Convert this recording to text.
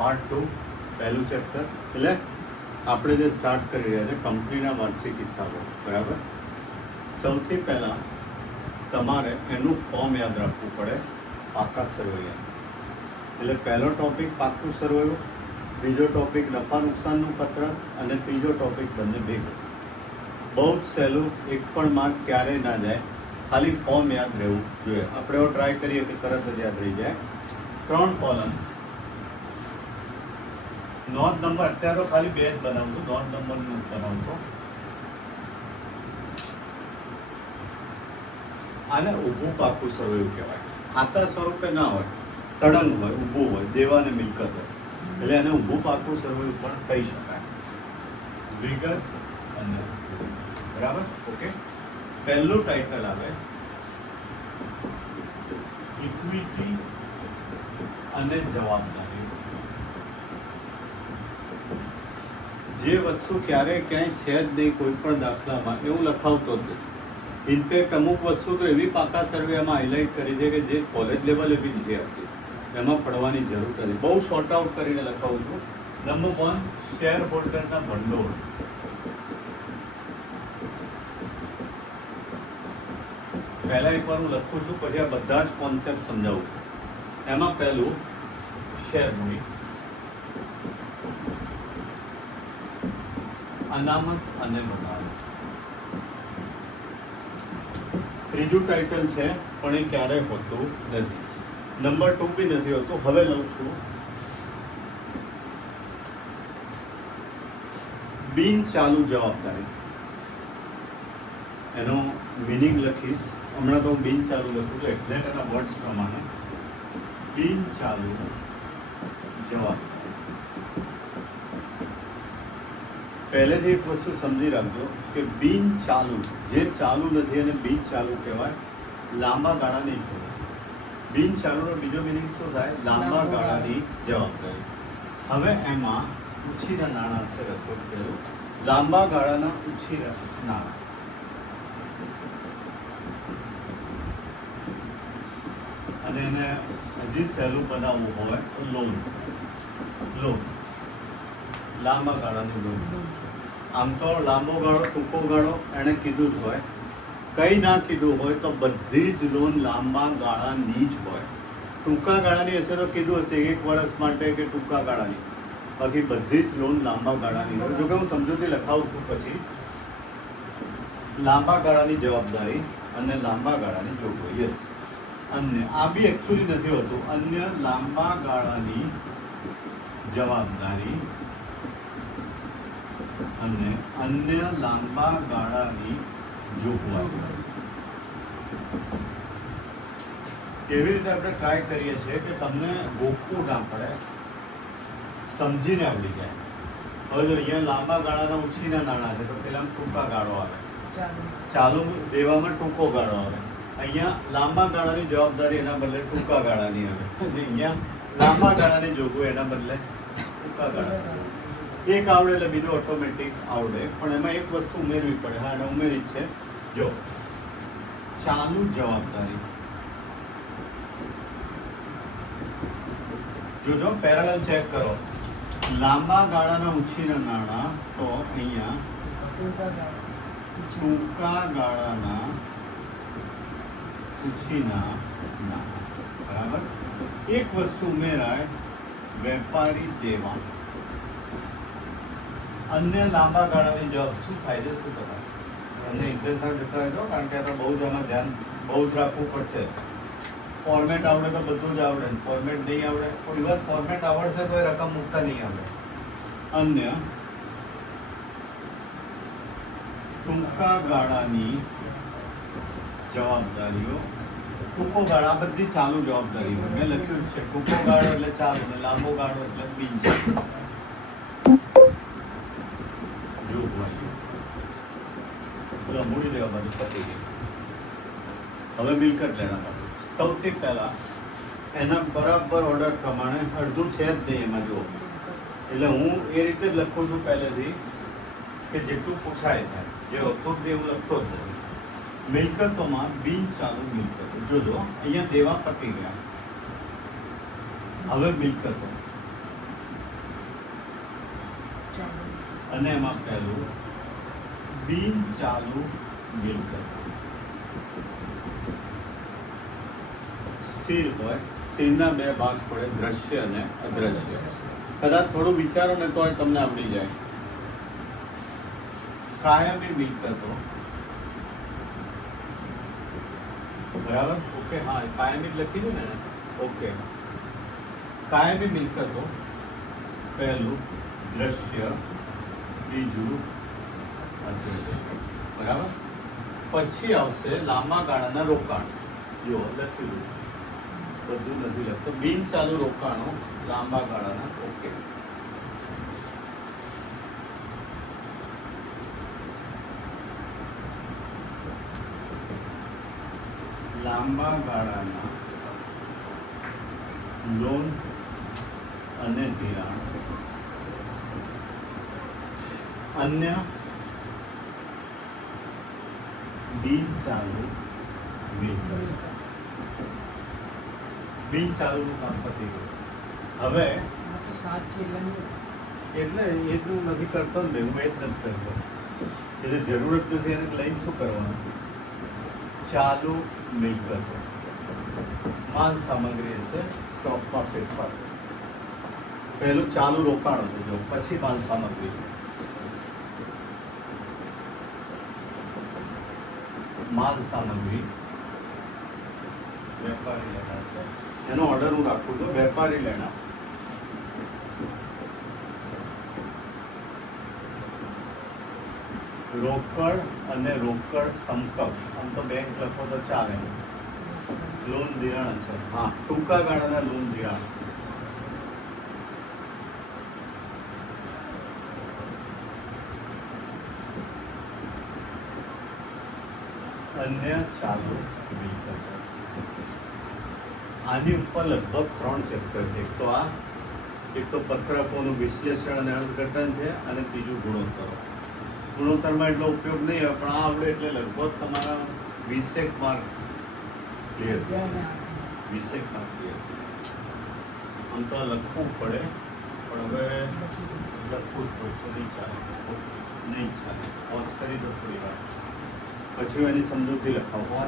Part 2 પહેલું chapter. એટલે આપણે જે સ્ટાર્ટ કરી રહ્યા છે કંપનીના વાર્ષિક હિસાબો. બરાબર. સૌથી પહેલાં તમારે એનું ફોર્મ યાદ રાખવું પડે, પાકા સરવૈયા. એટલે પહેલો ટોપિક પાકું સરવૈયું, બીજો ટોપિક નફા નુકસાનનું પત્રક અને ત્રીજો ટોપિક બંને ભેગું. બહુ જ સહેલું, એક પણ માર્ક ક્યારેય ના જાય, ખાલી ફોર્મ યાદ રહેવું જોઈએ. આપણે એવો ટ્રાય કરીએ કે તરત જ યાદ રહી જાય. 3 કોલમ, નોંધ નંબર અત્યારે તો ખાલી 2 જ બનાવું છું, નોંધ નંબરનું બનાવું છું. આને ઊભું પાકું સરવૈયું કહેવાય. ખાતા સ્વરૂપે ના હોય, સળંગ હોય, ઊભું હોય, દેવા અને મિલકત હોય, એટલે એને ઊભું પાકું સરવૈયું પણ કહી શકાય. વિગત અને બરાબર. ઓકે. પહેલું ટાઇટલ આવે ઇક્વિટી અને જવાબદારી. જે વસ્તુ ક્યારેય ક્યાંય છે જ નહીં કોઈ પણ દાખલામાં, એવું લખાવતો જ નહીં. ઇનફેક્ટ અમુક વસ્તુ તો એવી પાકા સર્વેમાં હાઇલાઇટ કરી છે કે જે કોલેજ લેવલે બી નથી આવતી, એમાં પડવાની જરૂર નથી. બહુ શોર્ટ આઉટ કરીને લખાવું છું. નંબર 1, શેર હોલ્ડરના ભંડોળ. પહેલા એકવાર હું લખું છું, પછી આ બધા જ કોન્સેપ્ટ સમજાવું છું. એમાં પહેલું શેર મૂડી, અનામત અને બનાવટ. ત્રીજું ટાઇટલ છે પણ એ ક્યારેય હોતું નથી. નંબર 2 બી નથી હોતું. હવે લઉં છું બિન ચાલુ જવાબદારી. એનો મિનિંગ લખીશ હમણાં, તો હું બિન ચાલુ લખું છું એક્ઝેક્ટ એના વર્ડ્સ પ્રમાણે. બિન ચાલુ જવાબદારી. પહેલેથી એક વસ્તુ સમજી રાખજો કે બિન ચાલુ, જે ચાલુ નથી એને બિન ચાલુ કહેવાય. લાંબા ગાળાની જવાબદારી. બિન ચાલુનો બીજો મિનિંગ શું થાય? લાંબા ગાળાની જવાબદારી. હવે એમાં ઉછીના નાણાં છે, રેકોર્ડ કર્યું. લાંબા ગાળાના ઉછીના નાણાં. અને એને હજી સહેલું બનાવવું હોય તો લોન. લાંબા ગાળાની લોન. આમ તો લાંબો ગાળો, ટૂંકો ગાળો એણે કીધું જ હોય. કંઈ ના કીધું હોય તો બધી જ લોન લાંબા ગાળાની જ હોય. ટૂંકા ગાળાની હશે તો કીધું હશે 1 વર્ષ માટે કે ટૂંકા ગાળાની, બાકી બધી જ લોન લાંબા ગાળાની હોય. જોકે હું સમજૂતી લખાવું છું પછી. લાંબા ગાળાની જવાબદારી અને લાંબા ગાળાની જોગવાઈ. યસ. અન્ય, આ બી એકચ્યુઅલી નથી હોતું. અન્ય લાંબા ગાળાની જવાબદારી અને અન્ય લાંબા ગાળાની જોગવાઈ. એવી રીતે આપણે ટ્રાય કરીએ છીએ કે તમને ગોખવું ના પડે, સમજીને આવડી જાય. હવે જો અહીંયા લાંબા ગાળાના ઉછીના નાણાં છે તો પેલા ટૂંકા ગાળો આવે, ચાલુ દેવામાં ટૂંકો ગાળો આવે. અહીંયા લાંબા ગાળાની જવાબદારી એના બદલે ટૂંકા ગાળાની આવે. અહીંયા લાંબા ગાળાની જોગવાઈ એના બદલે ટૂંકા ગાળાની. એક આવડે એટલે બીજું ઓટોમેટિક આવડે, પણ એમાં એક વસ્તુ ઉમેરવી પડે. હા, એને ઉમેરી છે. જો ચાલુ જવાબદારી, જોજો પેરેલલ ચેક કરો. લાંબા ગાળાના ઉછીના નાણાં તો અહીંયા ટૂંકા ગાળાના ઉછીના નાણાં. બરાબર. એક વસ્તુ ઉમેરાય, વેપારી દેવા. અન્ય લાંબા ગાળાની જવાબ શું થાય છે, શું તમારે અમને ઇન્ટરેસ્ટ ના જતા રહેજો, કારણ કે આ તો બહુ જ આમાં ધ્યાન બહુ જ રાખવું પડશે. ફોર્મેટ આવડે તો બધું જ આવડે, ફોર્મેટ નહીં આવડે, કોઈ વાર ફોર્મેટ આવડશે તો એ રકમ મૂકતા નહીં આવડે. અન્ય ટૂંકા ગાળાની જવાબદારીઓ. ટૂંકો ગાળો, આ બધી ચાલુ જવાબદારીઓ મેં લખ્યું છે. ટૂંકો ગાળો એટલે ચાલુ ને લાંબો ગાળો એટલે બિન ચાલુ જોગવાઈઓ. પેલા મૂડી લેવા બાજુ પતી ગઈ. હવે મિલકત લેવા બાજુ. સૌથી પહેલા એના બરાબર ઓર્ડર પ્રમાણે અડધું છે જ નહીં એમાં જુઓ. એટલે હું એ રીતે જ લખું છું પહેલેથી કે જેટલું પૂછાય થાય, જે હતું જ એવું લખતો જ નથી. મિલકતોમાં બિન ચાલુ મિલકતો. જોજો અહીંયા દેવા પતી ગયા. હવે મિલકતો અને એમાં પહેલું બિન ચાલુ મિલકત. સ્થિર હોય, સ્થિરના બે ભાગ પડે, દ્રશ્ય અને અદ્રશ્ય. કદાચ થોડું વિચારો ને તોય તમને આવડી જાય. કાયમી મિલકતો, બરાબર, ઓકે, હા કાયમી લખી દો ને, ઓકે. કાયમી મિલકતો, પહેલું દ્રશ્ય, બીજું અદ્રશ્ય, બરાબર. પછી આવશે લાંબા ગાળાના રોકાણ. જો લખ્યું છે, બધું નથી લખતો. બિન ચાલુ રોકાણો લાંબા ગાળાના, ઓકે. લાંબા ગાળાના લોન અને ધિરાણ, અન્ય બિન ચાલુ મિલકત. બિન ચાલુનું કામ પતી ગયું. હવે એટલે એટલું નથી કરતો ને, હું એ જ નથી કરતો. એટલે જરૂરત નથી એને લઈને શું કરવાનું? ચાલુ મિલકતો, માલ સામગ્રી હશે, સ્ટોકમાં ફેરફાર. પહેલું ચાલુ રોકાણ હતું, જો પછી માલ સામગ્રી. માલ સામગ્રી વેપારી લેણા છે, એનો ઓર્ડર હું રાખું તો વેપારી લેણા. રોકડ અને રોકડ સમકક્ષ, આમ તો બેંક લખો તો ચાલે. લોન ધિરાણ હશે, હા ટૂંકા ગાળાના લોન ધિરાણ. અન્ય ચાલુ મિલકતો. આની ઉપર લગભગ 3 ચેપ્ટર છે. એક તો પત્રકોનું વિશ્લેષણ અને અર્થઘટન છે, અને ત્રીજું ગુણોત્તરો. ગુણોત્તરમાં એટલો ઉપયોગ નહીં હોય, પણ આ આવડે એટલે લગભગ તમારા 20 માર્ક ક્લિયર. 20 mark clear. આમ તો લખવું પડે, પણ હવે લખવું જ પડશે. નહીં ચાલે. પોઝ કરી દો થોડી વાર, પછી એની સમજૂતી લખાવો.